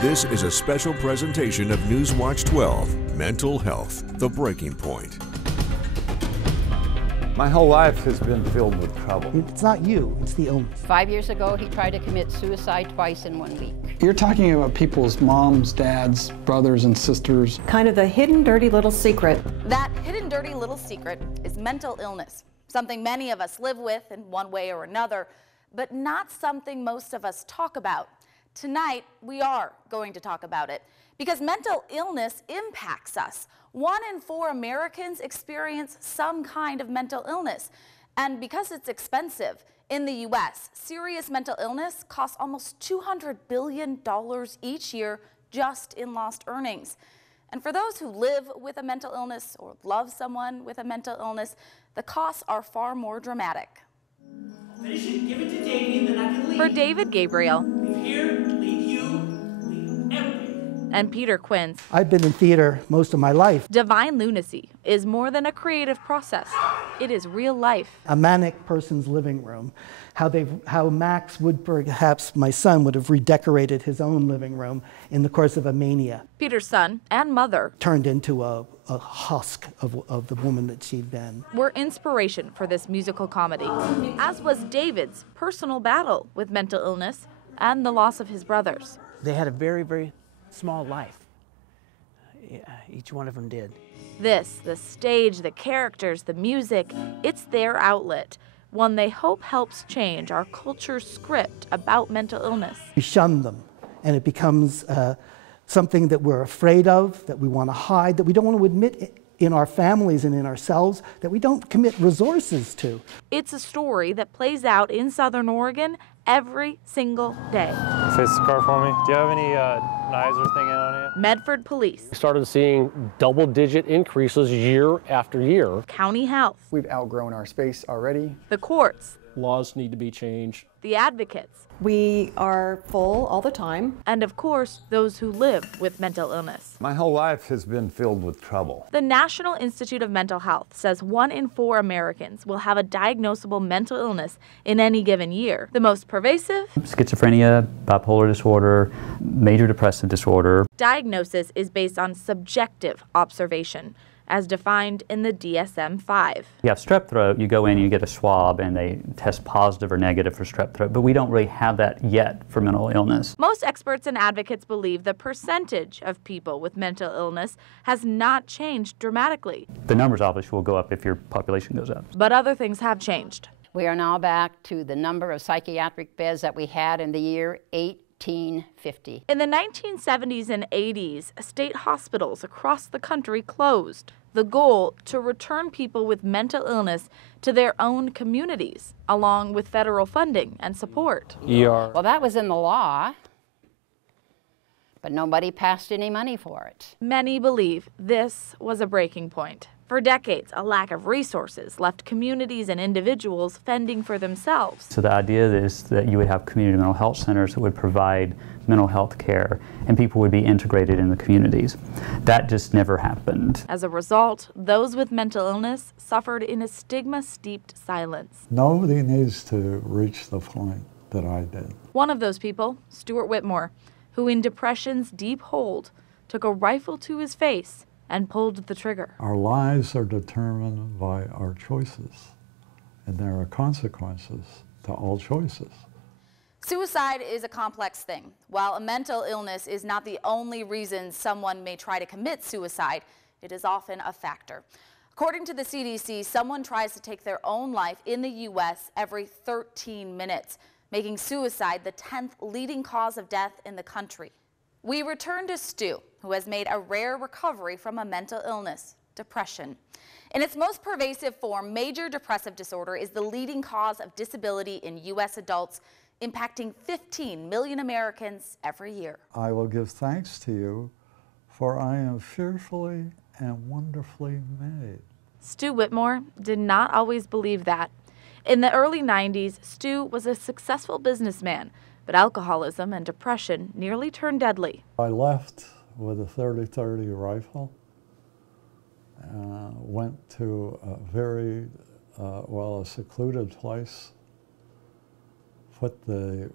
This is a special presentation of Newswatch 12, Mental Health, The Breaking Point. My whole life has been filled with trouble. It's not you, it's the illness. 5 years ago, he tried to commit suicide twice in 1 week. You're talking about people's moms, dads, brothers, and sisters. Kind of the hidden, dirty little secret. That hidden, dirty little secret is mental illness, something many of us live with in one way or another, but not something most of us talk about. Tonight, we are going to talk about it because mental illness impacts us. 1 in 4 Americans experience some kind of mental illness. And because it's expensive, in the U.S., serious mental illness costs almost $200 billion each year just in lost earnings. And for those who live with a mental illness or love someone with a mental illness, the costs are far more dramatic. Finish it, give it to Davey, and then I can leave. For David Gabriel, Leave here, leave you, leave everything. And Peter Quince, I've been in theater most of my life. divine lunacy is more than a creative process. It is real life. A manic person's living room, how Max would, perhaps my son, would have redecorated his own living room in the course of a mania. Peter's son and mother Turned into a husk of the woman that she'd been. were inspiration for this musical comedy, as was David's personal battle with mental illness and the loss of his brothers. They had a very, very small life. Each one of them did. This, the stage, the characters, the music, it's their outlet, one they hope helps change our culture's script about mental illness. We shun them, and it becomes something that we're afraid of, that we want to hide, that we don't want to admit in our families and in ourselves, that we don't commit resources to. It's a story that plays out in Southern Oregon every single day. Face the car for me. Do you have any knives or thing on you? Medford Police, We started seeing double-digit increases year after year. County Health, We've outgrown our space already. the courts, Laws need to be changed. the advocates, We are full all the time. and of course, those who live with mental illness. My whole life has been filled with trouble. The National Institute of Mental Health says 1 in 4 Americans will have a diagnosable mental illness in any given year. The most pervasive Schizophrenia, bipolar disorder, major depressive disorder. diagnosis is based on subjective observation, as defined in the DSM-5. You have strep throat, you go in, you get a swab, and they test positive or negative for strep throat, but we don't really have that yet for mental illness. Most experts and advocates believe the percentage of people with mental illness has not changed dramatically. The numbers obviously will go up if your population goes up. But other things have changed. We are now back to the number of psychiatric beds that we had in the year 1850. In the 1970s and 80s, state hospitals across the country closed. The goal, to return people with mental illness to their own communities, along with federal funding and support. ER. Well, that was in the law, but nobody passed any money for it. Many believe this was a breaking point. For decades, a lack of resources left communities and individuals fending for themselves. So the idea is that you would have community mental health centers that would provide mental health care, and people would be integrated in the communities. That just never happened. As a result, those with mental illness suffered in a stigma-steeped silence. Nobody needs to reach the point that I did. One of those people, Stuart Whitmore, who in depression's deep hold took a rifle to his face and pulled the trigger. Our lives are determined by our choices, and there are consequences to all choices. Suicide is a complex thing. While a mental illness is not the only reason someone may try to commit suicide, it is often a factor. According to the CDC, someone tries to take their own life in the U.S. every 13 minutes, making suicide the 10th leading cause of death in the country. We return to Stu, who has made a rare recovery from a mental illness, depression. In its most pervasive form, major depressive disorder is the leading cause of disability in U.S. adults, impacting 15 million Americans every year. I will give thanks to you, for I am fearfully and wonderfully made. Stu Whitmore did not always believe that. In the early 90s, Stu was a successful businessman, but alcoholism and depression nearly turned deadly. I left with a 30-30 rifle, went to a very, a secluded place, put the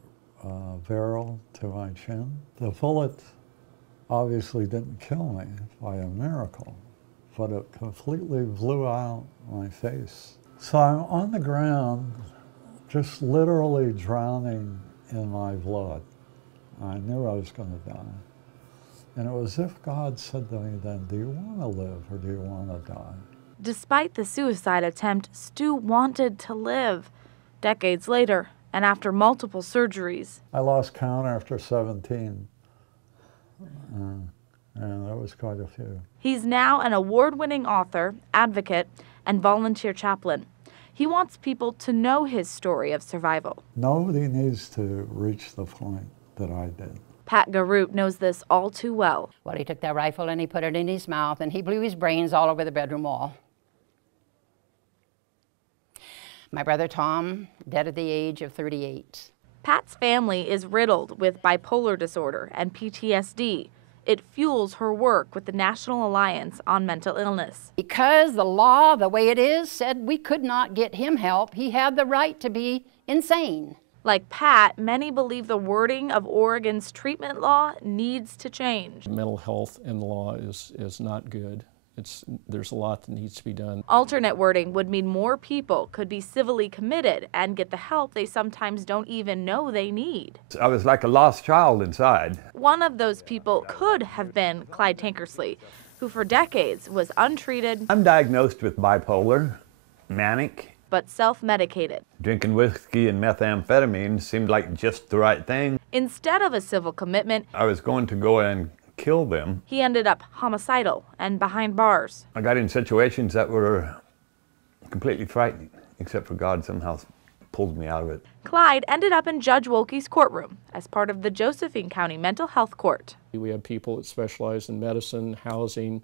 barrel to my chin. The bullet obviously didn't kill me by a miracle, but it completely blew out my face. So I'm on the ground, just literally drowning in my blood. I knew I was going to die. And it was as if God said to me then, do you want to live or do you want to die? Despite the suicide attempt, Stu wanted to live. Decades later, and after multiple surgeries. I lost count after 17. And that was quite a few. He's now an award-winning author, advocate, and volunteer chaplain. He wants people to know his story of survival. Nobody needs to reach the point that I did. Pat Garoot knows this all too well. Well, he took that rifle and he put it in his mouth and he blew his brains all over the bedroom wall. My brother Tom, dead at the age of 38. Pat's family is riddled with bipolar disorder and PTSD. It fuels her work with the National Alliance on Mental Illness. Because the law, the way it is, said we could not get him help. He had the right to be insane. Like Pat, many believe the wording of Oregon's treatment law needs to change. Mental health in the law is not good. There's a lot that needs to be done. Alternate wording would mean more people could be civilly committed and get the help they sometimes don't even know they need. I was like a lost child inside. One of those people could have been Clyde Tankersley, who for decades was untreated. I'm diagnosed with bipolar, manic, but self-medicated. Drinking whiskey and methamphetamine seemed like just the right thing. Instead of a civil commitment, I was going to go and kill them. He ended up homicidal and behind bars. I got in situations that were completely frightening, except for God somehow pulled me out of it. Clyde ended up in Judge Wolke's courtroom as part of the Josephine County Mental Health Court. We have people that specialize in medicine, housing,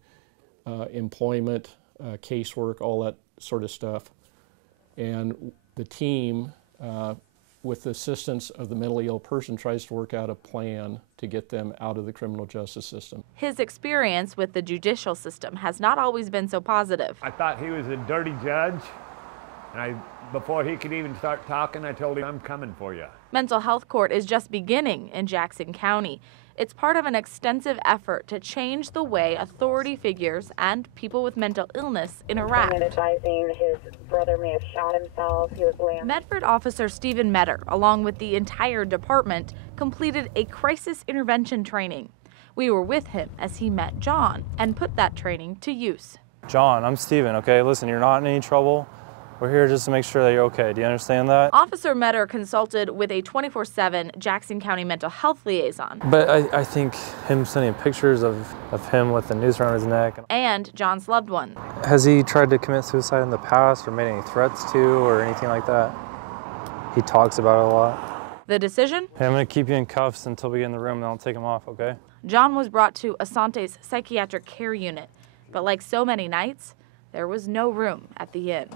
employment, casework, all that sort of stuff. And the team, with the assistance of the mentally ill person, tries to work out a plan to get them out of the criminal justice system. His experience with the judicial system has not always been so positive. I thought he was a dirty judge, and before he could even start talking, I told him, I'm coming for you. Mental health court is just beginning in Jackson County. It's part of an extensive effort to change the way authority figures and people with mental illness interact. His brother may have shot himself. He was laying. Medford officer Stephen Metter, along with the entire department, completed a crisis intervention training. We were with him as he met John and put that training to use. John, I'm Stephen, okay? Listen, you're not in any trouble. We're here just to make sure that you're okay. Do you understand that? Officer Metter consulted with a 24/7 Jackson County mental health liaison. But I think him sending pictures of him with the noose around his neck. And John's loved one. Has he tried to commit suicide in the past or made any threats to or anything like that? He talks about it a lot. The decision? Hey, I'm going to keep you in cuffs until we get in the room, and I'll take him off, okay? John was brought to Asante's psychiatric care unit. But like so many nights, there was no room at the inn.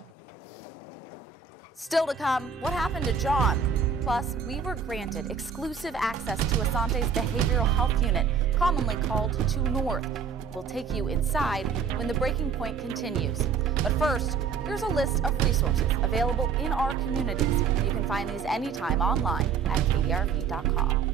Still to come, what happened to John? Plus, we were granted exclusive access to Asante's behavioral health unit, commonly called 2 North. We'll take you inside when the breaking point continues. But first, here's a list of resources available in our communities. You can find these anytime online at kdrv.com.